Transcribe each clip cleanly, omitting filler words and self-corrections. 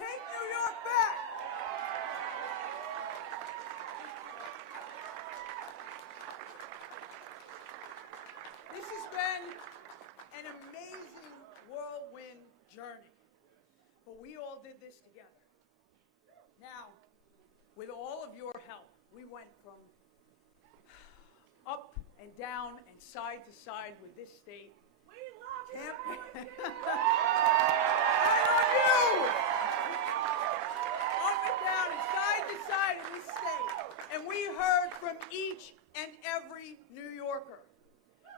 take New York back. This has been an amazing whirlwind journey, but we all did this together. Now, with all of your help, we went from up and down and side to side with this state. We love you! Up and down and side to side of this state. And we heard from each and every New Yorker.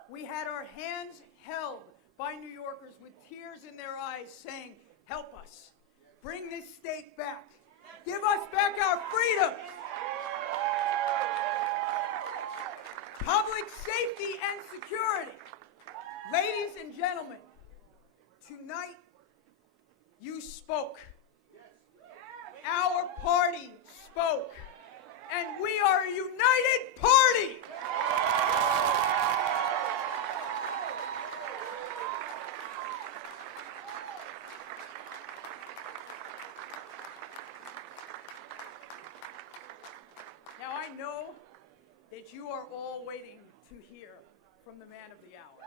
We had our hands held by New Yorkers with tears in their eyes saying, help us. Bring this state back. Give us back our freedom. Public safety and security. Ladies and gentlemen, tonight you spoke. Our party spoke. And we are a united party. Now I know that you are all waiting to hear from the man of the hour.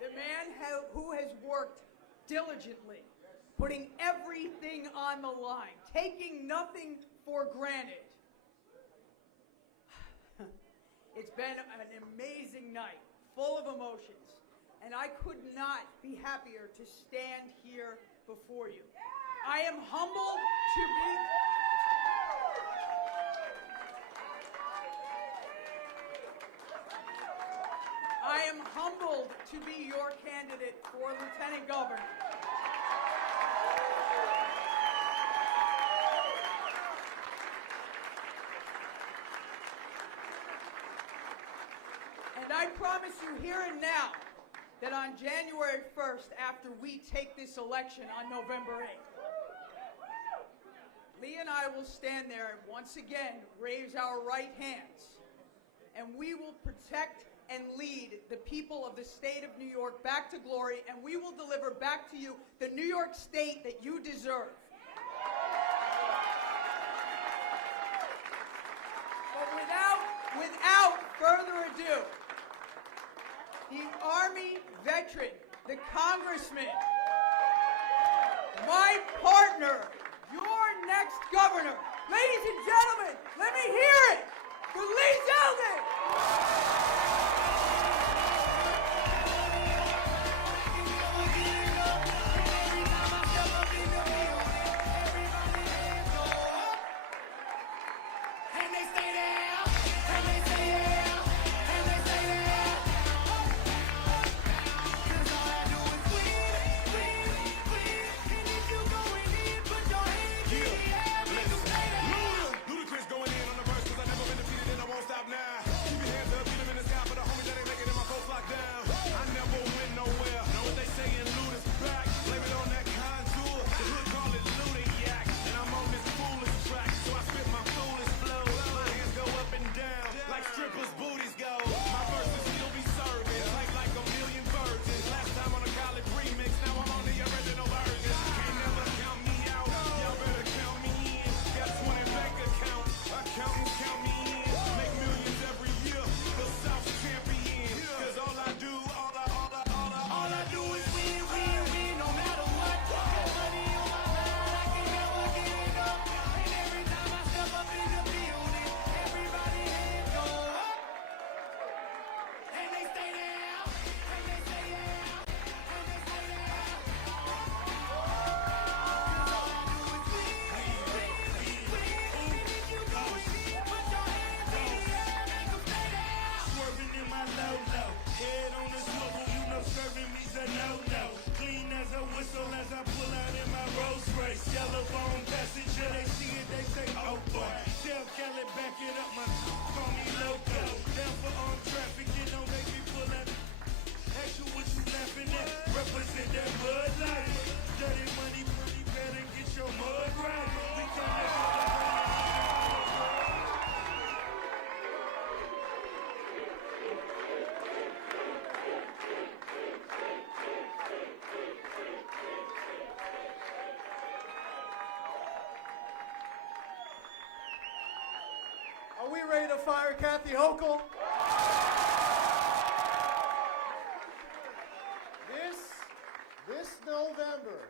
The man who has worked diligently, putting everything on the line, taking nothing for granted. It's been an amazing night, full of emotions, and I could not be happier to stand here before you. I am humbled to be... I am humbled to be your candidate for Lieutenant Governor. And I promise you here and now that on January 1st, after we take this election on November 8th, Lee and I will stand there and once again raise our right hands, and we will protect and lead the people of the state of New York back to glory, and we will deliver back to you the New York State that you deserve. But without further ado, the Army veteran, the Congressman, my partner, your next governor. Ladies and gentlemen, let me hear it for Lee Zeldin! we ready to fire Kathy Hochul? This November,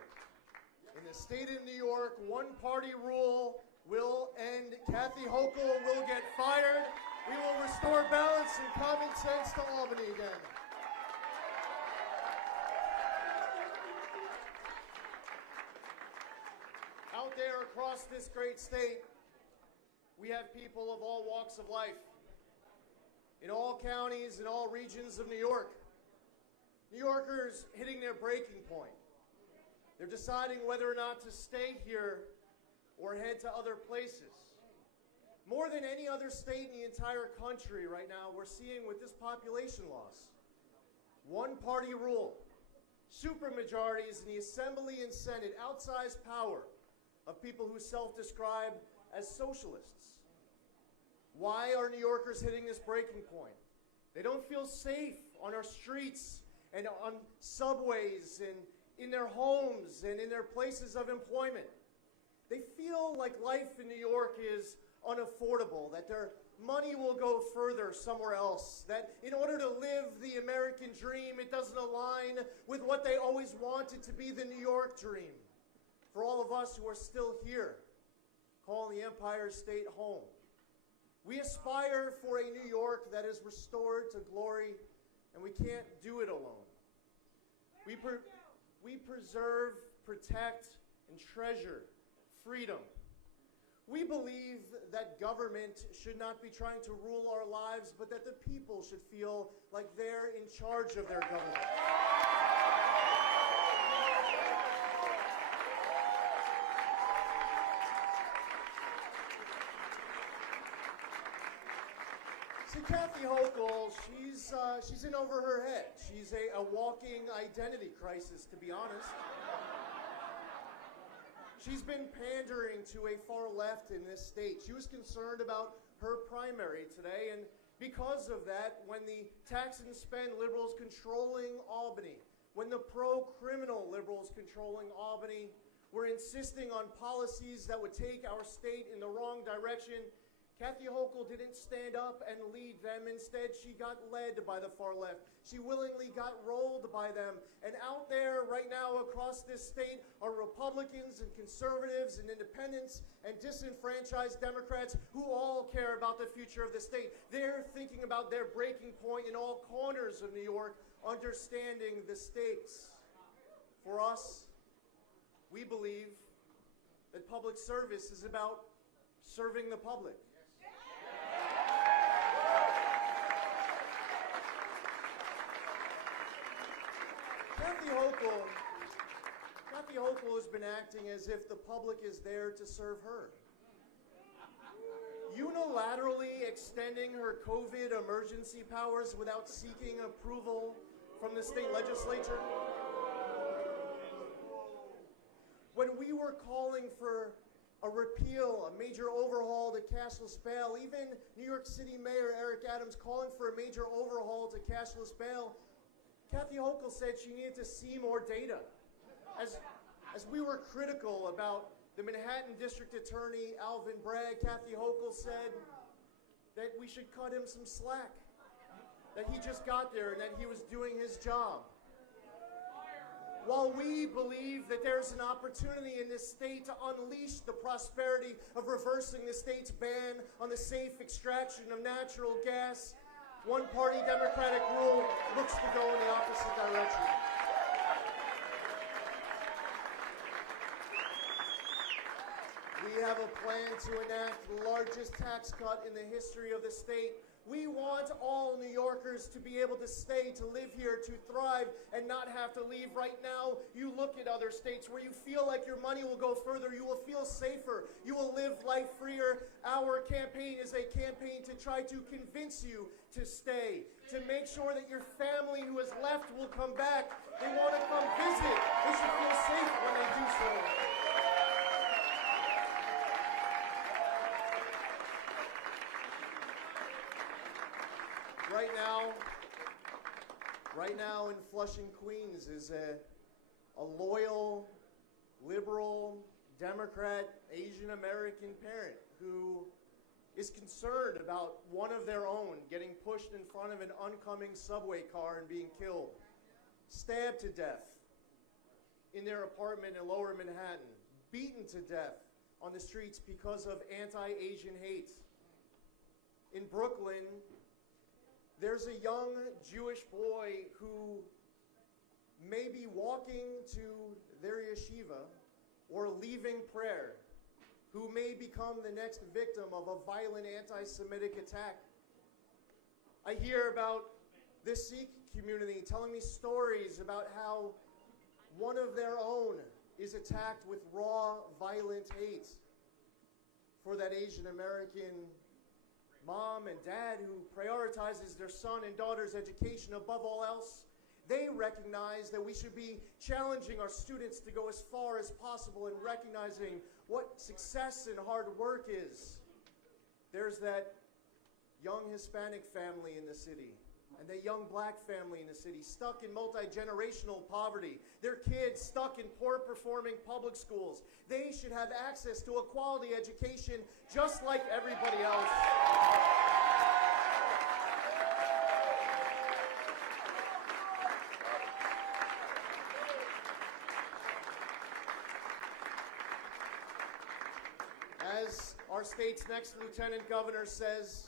in the state of New York, one-party rule will end. Kathy Hochul will get fired. We will restore balance and common sense to Albany again. Out there across this great state, we have people of all walks of life, in all counties, in all regions of New York. New Yorkers hitting their breaking point. They're deciding whether or not to stay here or head to other places. More than any other state in the entire country right now, we're seeing with this population loss, one-party rule, supermajorities in the Assembly and Senate, outsized power of people who self-describe as socialists. Why are New Yorkers hitting this breaking point? They don't feel safe on our streets and on subways and in their homes and in their places of employment. They feel like life in New York is unaffordable, that their money will go further somewhere else, that in order to live the American dream, it doesn't align with what they always wanted to be the New York dream. For all of us who are still here, calling the Empire State home, we aspire for a New York that is restored to glory, and we can't do it alone. We preserve, protect, and treasure freedom. We believe that government should not be trying to rule our lives, but that the people should feel like they're in charge of their government. See, Kathy Hochul, she's in over her head. She's a walking identity crisis, to be honest. She's been pandering to a far left in this state. She was concerned about her primary today, and because of that, when the tax and spend liberals controlling Albany, when the pro-criminal liberals controlling Albany were insisting on policies that would take our state in the wrong direction, Kathy Hochul didn't stand up and lead them. Instead, she got led by the far left. She willingly got rolled by them. And out there right now across this state are Republicans and conservatives and independents and disenfranchised Democrats who all care about the future of the state. They're thinking about their breaking point in all corners of New York, understanding the stakes. For us, we believe that public service is about serving the public. Kathy Hochul has been acting as if the public is there to serve her. Unilaterally extending her COVID emergency powers without seeking approval from the state legislature. When we were calling for a repeal, a major overhaul to cashless bail, even New York City Mayor Eric Adams calling for a major overhaul to cashless bail, Kathy Hochul said she needed to see more data. As we were critical about the Manhattan District Attorney Alvin Bragg, Kathy Hochul said that we should cut him some slack, that he just got there and that he was doing his job. While we believe that there's an opportunity in this state to unleash the prosperity of reversing the state's ban on the safe extraction of natural gas, one-party Democratic rule looks to go in the opposite direction. We have a plan to enact the largest tax cut in the history of the state. We want all New Yorkers to be able to stay, to live here, to thrive, and not have to leave. Right now, you look at other states where you feel like your money will go further, you will feel safer, you will live life freer. Our campaign is a campaign to try to convince you to stay, to make sure that your family who has left will come back. They want to come visit. They should feel safe when they do so. Right now in Flushing, Queens is a loyal, liberal, Democrat, Asian American parent who is concerned about one of their own getting pushed in front of an oncoming subway car and being killed, stabbed to death in their apartment in Lower Manhattan, beaten to death on the streets because of anti-Asian hate. In Brooklyn, there's a young Jewish boy who may be walking to their yeshiva or leaving prayer, who may become the next victim of a violent anti-Semitic attack. I hear about this Sikh community telling me stories about how one of their own is attacked with raw, violent hate for that Asian American mom and dad who prioritizes their son and daughter's education above all else. They recognize that we should be challenging our students to go as far as possible in recognizing what success and hard work is. There's that young Hispanic family in the city and that young black family in the city stuck in multi-generational poverty. Their kids stuck in poor-performing public schools. They should have access to a quality education just like everybody else. As our state's next lieutenant governor says,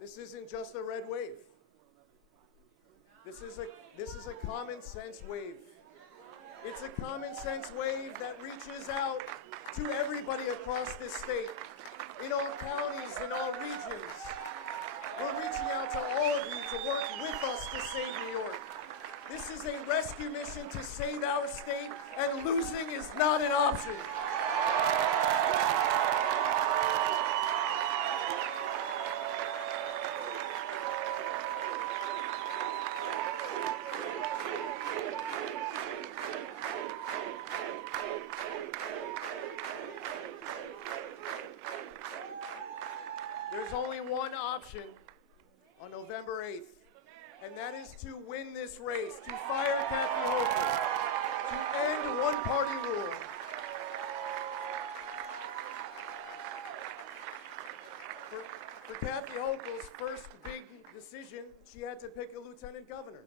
this isn't just a red wave. This is a common sense wave. It's a common sense wave that reaches out to everybody across this state, in all counties, in all regions. We're reaching out to all of you to work with us to save New York. This is a rescue mission to save our state, and losing is not an option. There's only one option on November 8th, and that is to win this race, to fire Kathy Hochul, to end one-party rule. For Kathy Hochul's first big decision, she had to pick a lieutenant governor.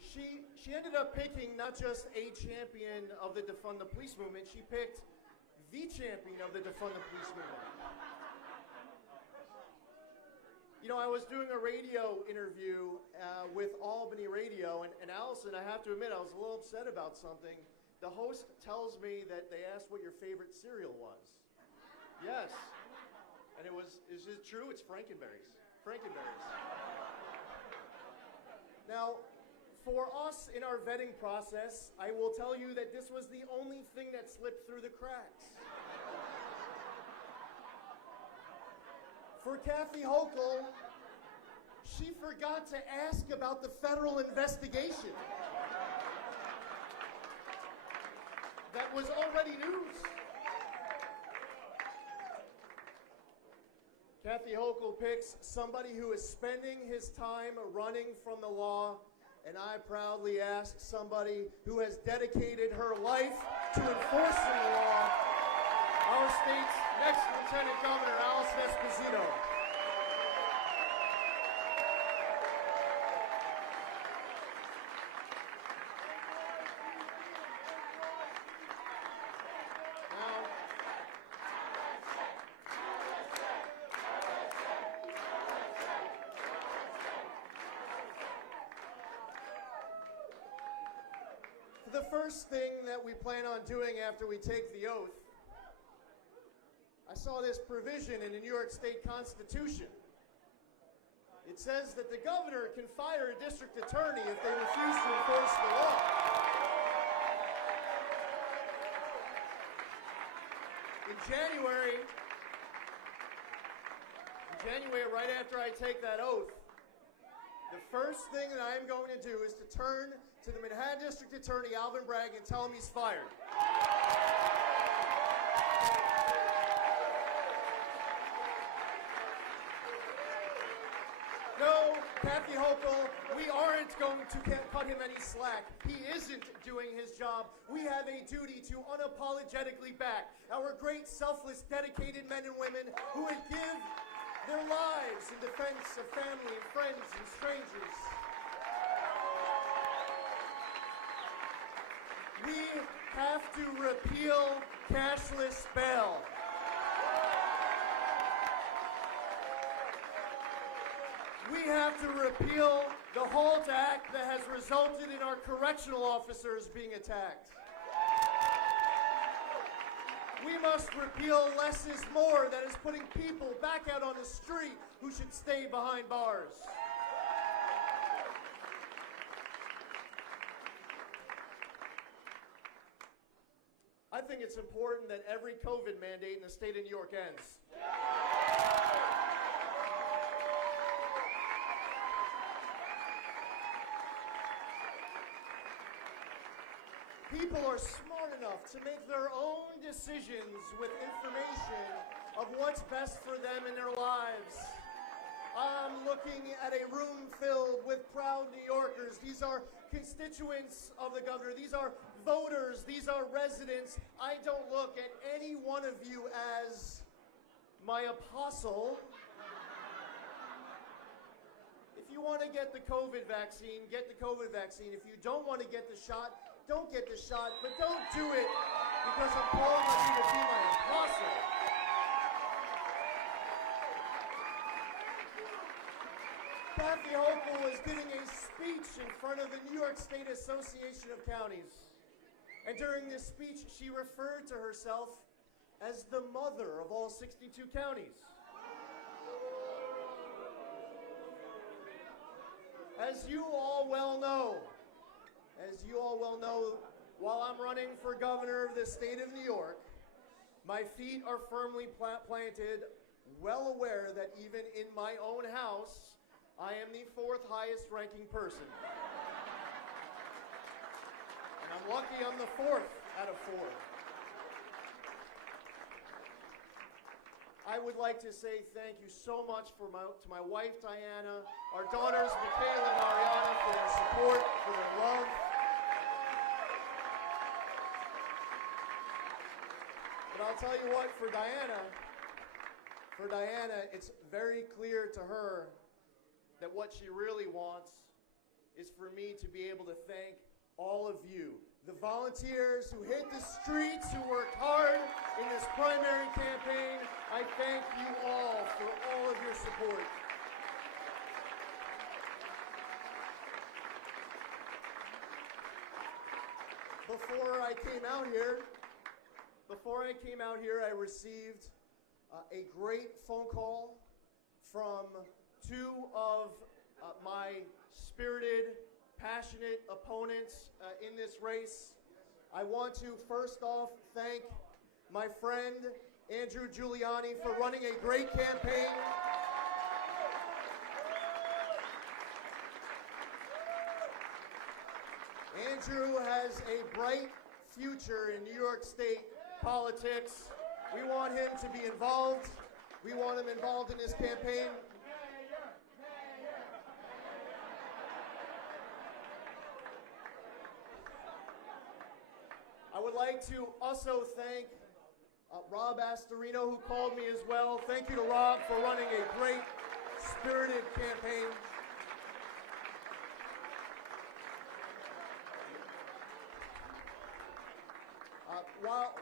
She ended up picking not just a champion of the Defund the Police movement, she picked the champion of the Defund the Police movement. You know, I was doing a radio interview with Albany Radio, and Allison, I have to admit, I was a little upset about something. The host tells me that they asked what your favorite cereal was. Yes. And is it true? It's Frankenberries. Frankenberries. Now, for us in our vetting process, I will tell you that this was the only thing that slipped through the cracks. For Kathy Hochul, she forgot to ask about the federal investigation. That was already news. Kathy Hochul picks somebody who is spending his time running from the law, and I proudly ask somebody who has dedicated her life to enforcing the law, our state's next Lieutenant Governor, Allison Esposito. The first thing that we plan on doing after we take the oath, I saw this provision in the New York State Constitution. It says that the governor can fire a district attorney if they refuse to enforce the law. In January, right after I take that oath, the first thing that I'm going to do is to turn to the Manhattan District Attorney, Alvin Bragg, and tell him he's fired. No, Kathy Hochul, we aren't going to cut him any slack. He isn't doing his job. We have a duty to unapologetically back our great, selfless, dedicated men and women who would give their lives in defense of family and friends and strangers. We have to repeal cashless bail. We have to repeal the HALT Act that has resulted in our correctional officers being attacked. We must repeal less is more that is putting people back out on the street who should stay behind bars. I think it's important that every COVID mandate in the state of New York ends. People are smart enough to make their own decisions with information of what's best for them in their lives. I'm looking at a room filled with proud New Yorkers. These are constituents of the governor. These are voters. These are residents. I don't look at any one of you as my apostle. If you want to get the COVID vaccine, get the COVID vaccine. If you don't want to get the shot, don't get the shot, but don't do it because I'm calling on you to be my apostle. Kathy Hochul was giving a speech in front of the New York State Association of Counties. And during this speech, she referred to herself as the mother of all 62 counties. As you all well know, while I'm running for governor of the state of New York, my feet are firmly planted, well aware that even in my own house, I am the 4th highest ranking person. And I'm lucky I'm the 4th out of 4. I would like to say thank you so much to my wife, Diana, our daughters, Michaela and Ariana, for their support, for their love. But I'll tell you what, for Diana, it's very clear to her that what she really wants is for me to be able to thank all of you, the volunteers who hit the streets, who worked hard in this primary campaign. I thank you all for all of your support. Before I came out here, I received a great phone call from 2 of my spirited, passionate opponents in this race. I want to first off thank my friend Andrew Giuliani for running a great campaign. Andrew has a bright future in New York State politics. We want him to be involved. We want him involved in this campaign. I would like to also thank Rob Astorino, who called me as well. Thank you to Rob for running a great, spirited campaign.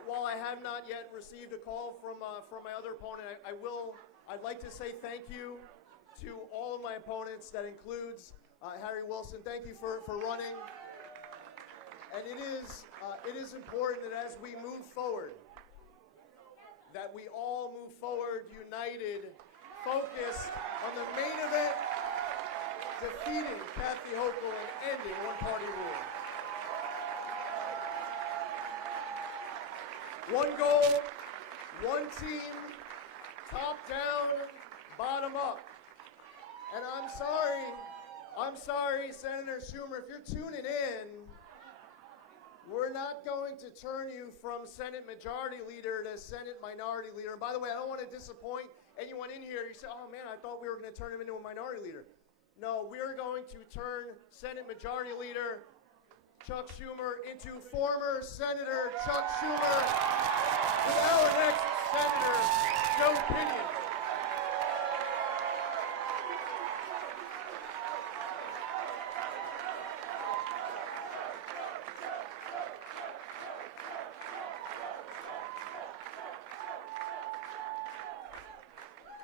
While I have not yet received a call from my other opponent, I'd like to say thank you to all of my opponents. That includes Harry Wilson. Thank you for running. And it is important that as we move forward, that we all move forward united, focused on the main event, defeating Kathy Hochul and ending one-party rule. One goal, one team, top down, bottom up. And I'm sorry, Senator Schumer, if you're tuning in, we're not going to turn you from Senate Majority Leader to Senate Minority Leader. And by the way, I don't want to disappoint anyone in here. You say, oh man, I thought we were going to turn him into a Minority Leader. No, we're going to turn Senate Majority Leader Chuck Schumer into former Senator Chuck Schumer with our next Senator, Joe Pinion.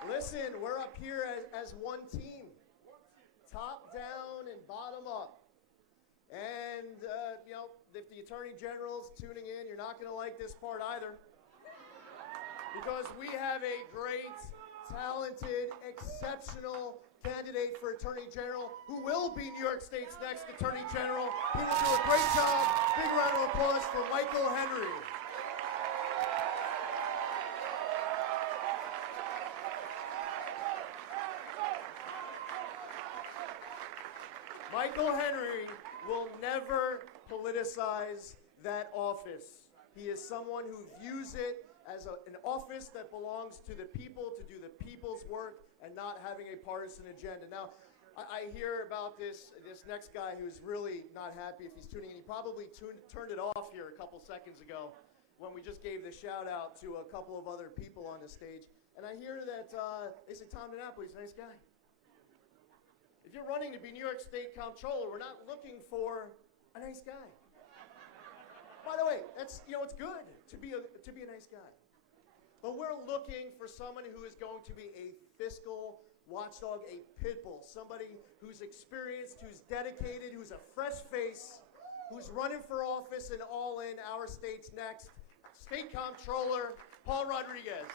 Listen, we're up here as one team, top down and bottom up. And, you know, if the Attorney General's tuning in, you're not going to like this part either. Because we have a great, talented, exceptional candidate for Attorney General who will be New York State's next Attorney General. He will do a great job. Big round of applause for Michael Henry. Michael Henry will never politicize that office. He is someone who views it as an office that belongs to the people, to do the people's work, and not having a partisan agenda. Now, I hear about this next guy who's really not happy if he's tuning in. He probably turned it off here a couple seconds ago when we just gave the shout out to a couple of other people on the stage. And I hear that they say Tom DiNapoli's a nice guy. If you're running to be New York State Comptroller, we're not looking for a nice guy. By the way, that's, you know, it's good to be a nice guy. But we're looking for someone who is going to be a fiscal watchdog, a pit bull, somebody who's experienced, who's dedicated, who's a fresh face, who's running for office and all in our state's next State Comptroller, Paul Rodriguez.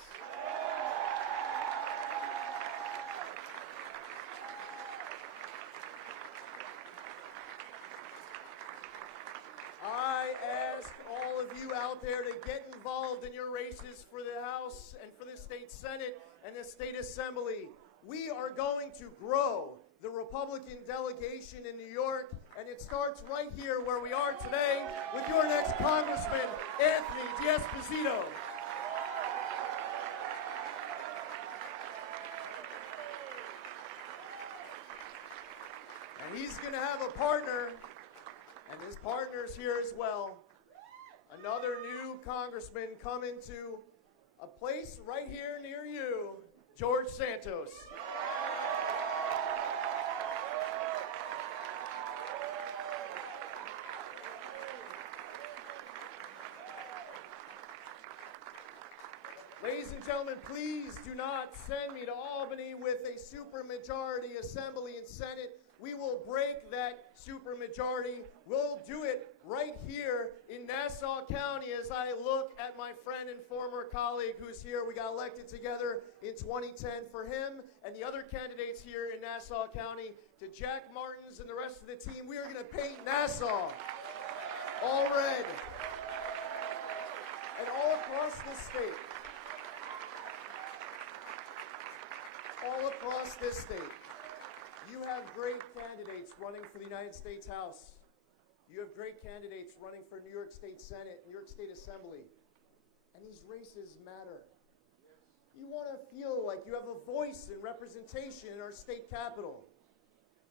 Out there to get involved in your races for the House and for the State Senate and the State Assembly. We are going to grow the Republican delegation in New York, and it starts right here where we are today with your next Congressman, Anthony D'Esposito. And he's going to have a partner, and his partner's here as well. Another new congressman coming to a place right here near you, George Santos. Ladies and gentlemen, please do not send me to Albany with a supermajority Assembly and Senate. We will break that supermajority. We'll do it right here in Nassau County as I look at my friend and former colleague who's here. We got elected together in 2010 for him and the other candidates here in Nassau County, to Jack Martins and the rest of the team. We are going to paint Nassau all red. And all across this state. All across this state. You have great candidates running for the United States House. You have great candidates running for New York State Senate, New York State Assembly. And these races matter. You want to feel like you have a voice and representation in our state capitol.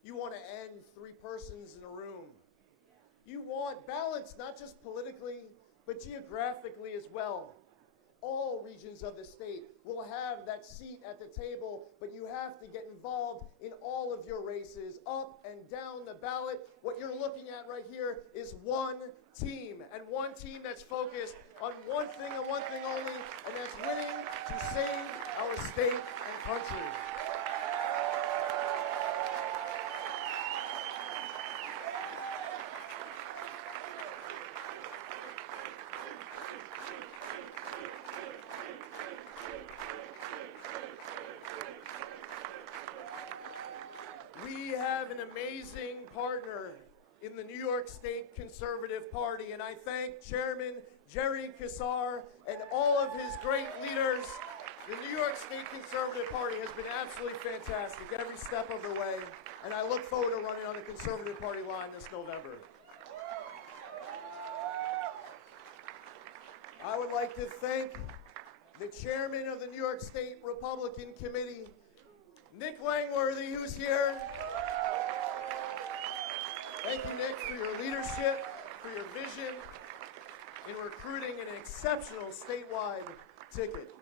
You want to end 3 persons in a room. You want balance, not just politically, but geographically as well. All regions of the state will have that seat at the table, but you have to get involved in all of your races, up and down the ballot. What you're looking at right here is one team, and one team that's focused on one thing and one thing only, and that's winning to save our state and country. We have an amazing partner in the New York State Conservative Party, and I thank Chairman Jerry Kassar and all of his great leaders. The New York State Conservative Party has been absolutely fantastic every step of the way, and I look forward to running on the Conservative Party line this November. I would like to thank the chairman of the New York State Republican Committee, Nick Langworthy, who's here. Thank you, Nick, for your leadership, for your vision in recruiting an exceptional statewide ticket.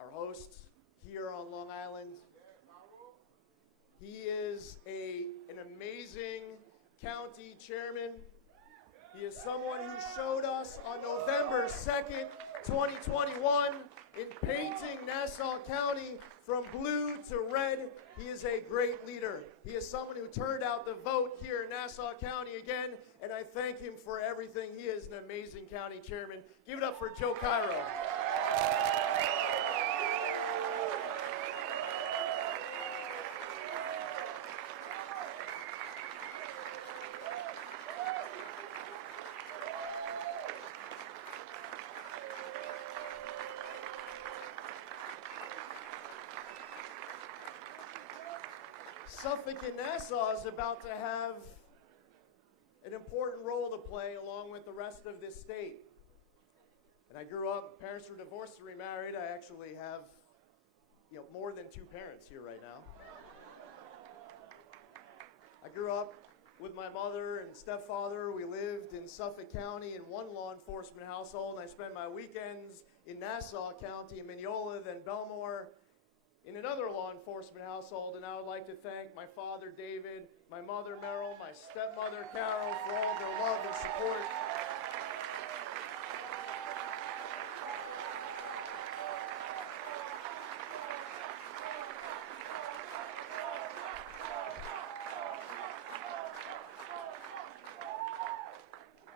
Our host here on Long Island, he is an amazing county chairman. He is someone who showed us on November 2nd, 2021, in painting Nassau County from blue to red. He is a great leader. He is someone who turned out the vote here in Nassau County again, and I thank him for everything. He is an amazing county chairman. Give it up for Joe Cairo. Suffolk and Nassau is about to have an important role to play along with the rest of this state. And I grew up, parents were divorced or remarried. I actually have, more than two parents here right now. I grew up with my mother and stepfather. We lived in Suffolk County in one law enforcement household, and I spent my weekends in Nassau County, in Mineola, then Belmore, in another law enforcement household. And I would like to thank my father, David, my mother, Merrill, my stepmother, Carol, for all of their love and support.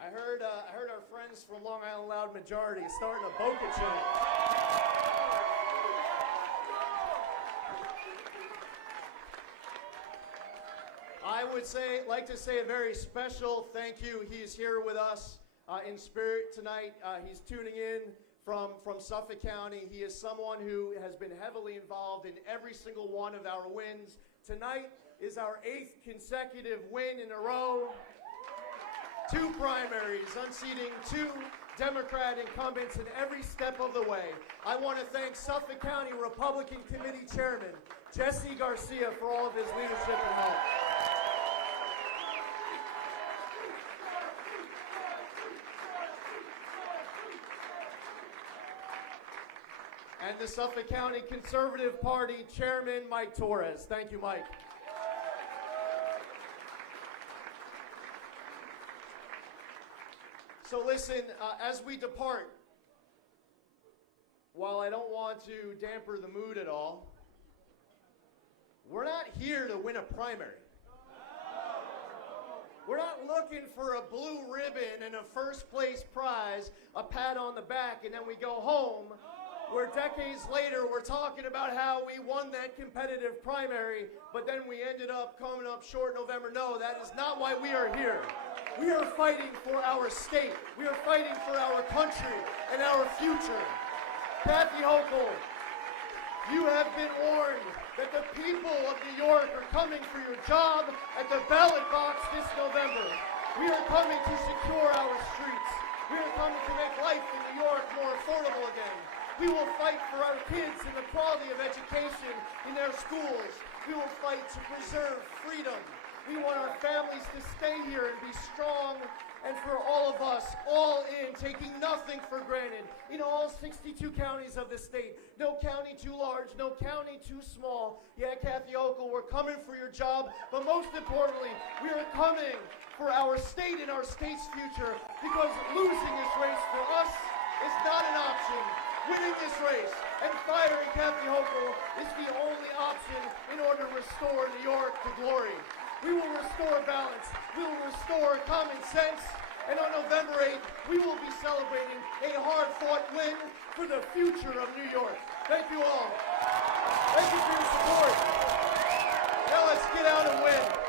I heard our friends from Long Island Loud Majority starting a Boca chant. I would like to say a very special thank you. He is here with us in spirit tonight. He's tuning in from Suffolk County. He is someone who has been heavily involved in every single one of our wins. Tonight is our 8th consecutive win in a row. 2 primaries, unseating 2 Democrat incumbents in every step of the way. I want to thank Suffolk County Republican Committee Chairman Jesse Garcia for all of his leadership and help. And the Suffolk County Conservative Party Chairman Mike Torres. Thank you, Mike. So listen, as we depart, while I don't want to damper the mood at all, we're not here to win a primary. We're not looking for a blue ribbon and a first place prize, a pat on the back, and then we go home, where decades later we're talking about how we won that competitive primary, but then we ended up coming up short in November. No, that is not why we are here. We are fighting for our state. We are fighting for our country and our future. Kathy Hochul, you have been warned that the people of New York are coming for your job at the ballot box this November. We are coming to secure our streets. We are coming to make life in New York more affordable again. We will fight for our kids and the quality of education in their schools. We will fight to preserve freedom. We want our families to stay here and be strong, and for all of us, all in, taking nothing for granted in all 62 counties of the state. No county too large, no county too small. Yeah, Kathy Hochul, we're coming for your job, but most importantly, we are coming for our state and our state's future, because losing this race for us is not an option. Winning this race and firing Kathy Hochul is the only option in order to restore New York to glory. We will restore balance. We will restore common sense. And on November 8th, we will be celebrating a hard-fought win for the future of New York. Thank you all. Thank you for your support. Now let's get out and win.